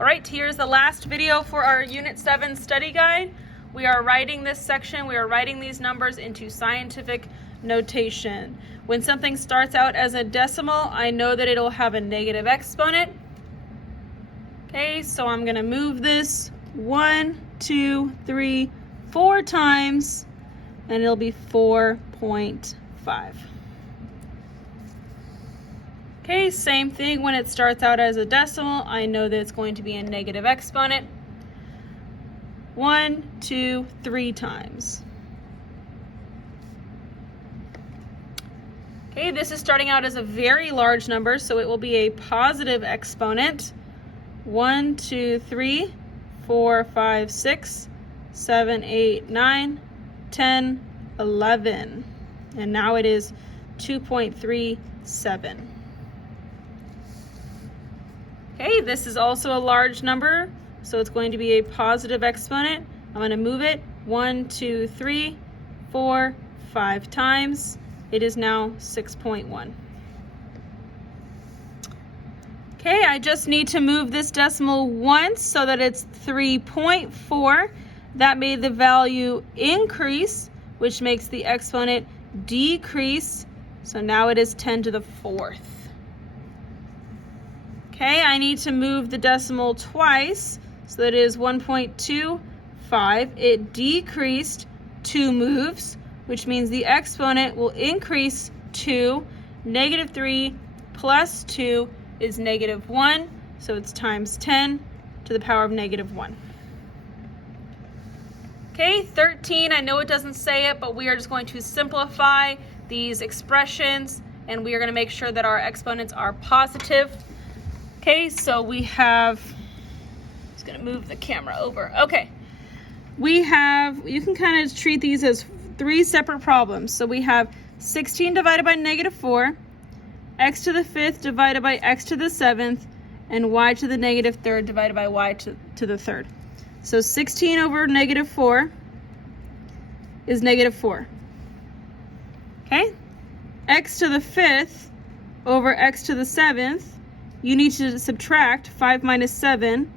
All right, here's the last video for our Unit 7 study guide. We are writing this section, we are writing these numbers into scientific notation. When something starts out as a decimal, I know that it'll have a negative exponent. Okay, so I'm gonna move this 1, 2, 3, 4 times, and it'll be 4.5. Okay, same thing when it starts out as a decimal, I know that it's going to be a negative exponent. 1, 2, 3 times. Okay, this is starting out as a very large number, so it will be a positive exponent. 1, 2, 3, 4, 5, 6, 7, 8, 9, 10, 11. And now it is 2.37. Okay, this is also a large number, so it's going to be a positive exponent. I'm going to move it 1, 2, 3, 4, 5 times. It is now 6.1. Okay, I just need to move this decimal once so that it's 3.4. That made the value increase, which makes the exponent decrease. So now it is 10 to the 4th. Okay, I need to move the decimal twice, so that it is 1.25. It decreased 2 moves, which means the exponent will increase 2. Negative 3 plus 2 is negative 1, so it's times 10 to the power of negative 1. Okay, 13, I know it doesn't say it, but we are just going to simplify these expressions, and we are going to make sure that our exponents are positive. Okay, so we have, just gonna move the camera over. Okay, we have, you can kind of treat these as 3 separate problems. So we have 16 divided by negative 4, x to the 5th divided by x to the 7th, and y to the negative 3rd divided by y to the 3rd. So 16 over negative 4 is negative 4. Okay, x to the 5th over x to the 7th, you need to subtract 5 minus 7,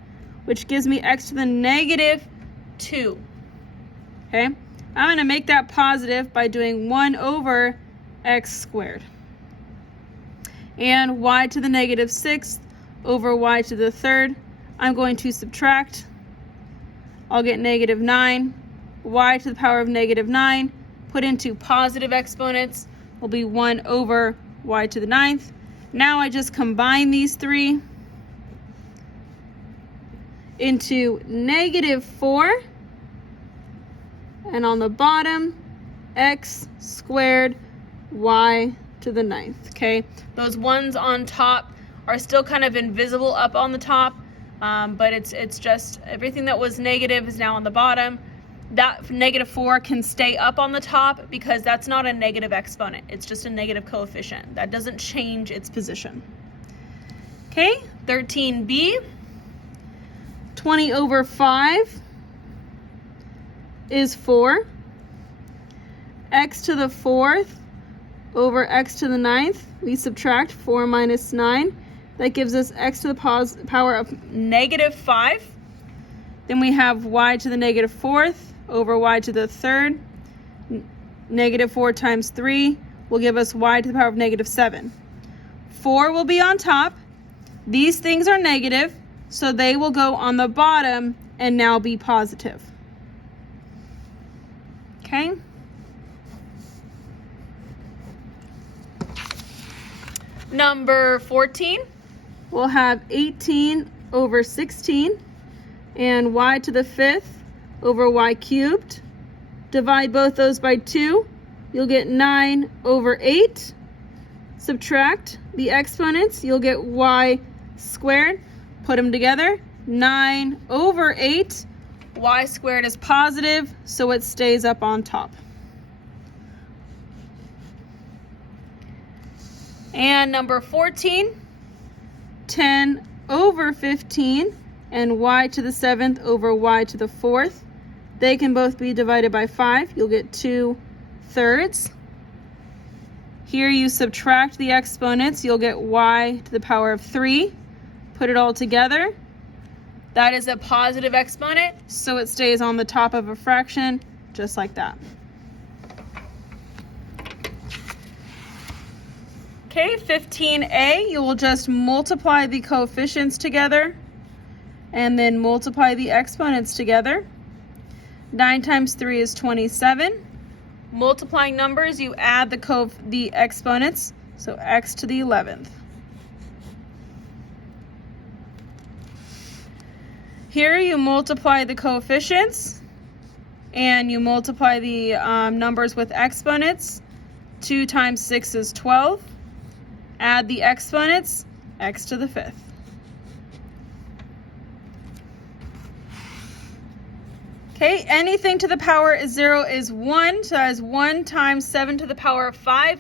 which gives me x to the negative 2. Okay, I'm going to make that positive by doing 1 over x squared. And y to the negative 6th over y to the 3rd, I'm going to subtract. I'll get negative 9. Y to the power of negative 9, put into positive exponents, will be 1 over y to the 9th. Now I just combine these 3 into negative 4, and on the bottom, x squared y to the 9th, okay? Those ones on top are still kind of invisible up on the top, but it's just everything that was negative is now on the bottom. That negative 4 can stay up on the top because that's not a negative exponent. It's just a negative coefficient. That doesn't change its position. Okay, 13b. 20 over 5 is 4. X to the 4th over x to the 9th. We subtract 4 minus 9. That gives us x to the power of negative 5. Then we have y to the negative 4th over y to the 3rd. Negative 4 times 3 will give us y to the power of negative 7. 4 will be on top. These things are negative, so they will go on the bottom and now be positive. Okay? Number 14, we'll have 18 over 16 and y to the 5th over y cubed. Divide both those by 2. You'll get 9 over 8. Subtract the exponents. You'll get y squared. Put them together. 9 over 8. Y squared is positive, so it stays up on top. And number 14, 10 over 15 and y to the 7th over y to the 4th. They can both be divided by 5. You'll get 2/3. Here you subtract the exponents. You'll get y to the power of 3. Put it all together. That is a positive exponent, so it stays on the top of a fraction, just like that. Okay, 15a, you will just multiply the coefficients together and then multiply the exponents together. 9 times 3 is 27. Multiplying numbers, you add the exponents, so x to the 11th. Here you multiply the coefficients and you multiply the numbers with exponents. 2 times 6 is 12. Add the exponents, x to the 5th. Okay, anything to the power of 0 is 1, so that is 1 times 7 to the power of 5.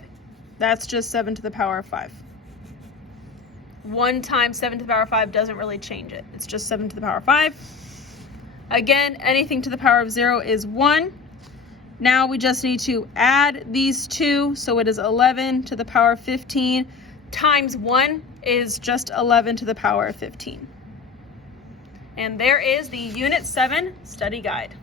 That's just 7 to the power of 5. 1 times 7 to the power of 5 doesn't really change it. It's just 7 to the power of 5. Again, anything to the power of 0 is 1. Now we just need to add these two, so it is 11 to the power of 15 times 1 is just 11 to the power of 15. And there is the Unit 7 study guide.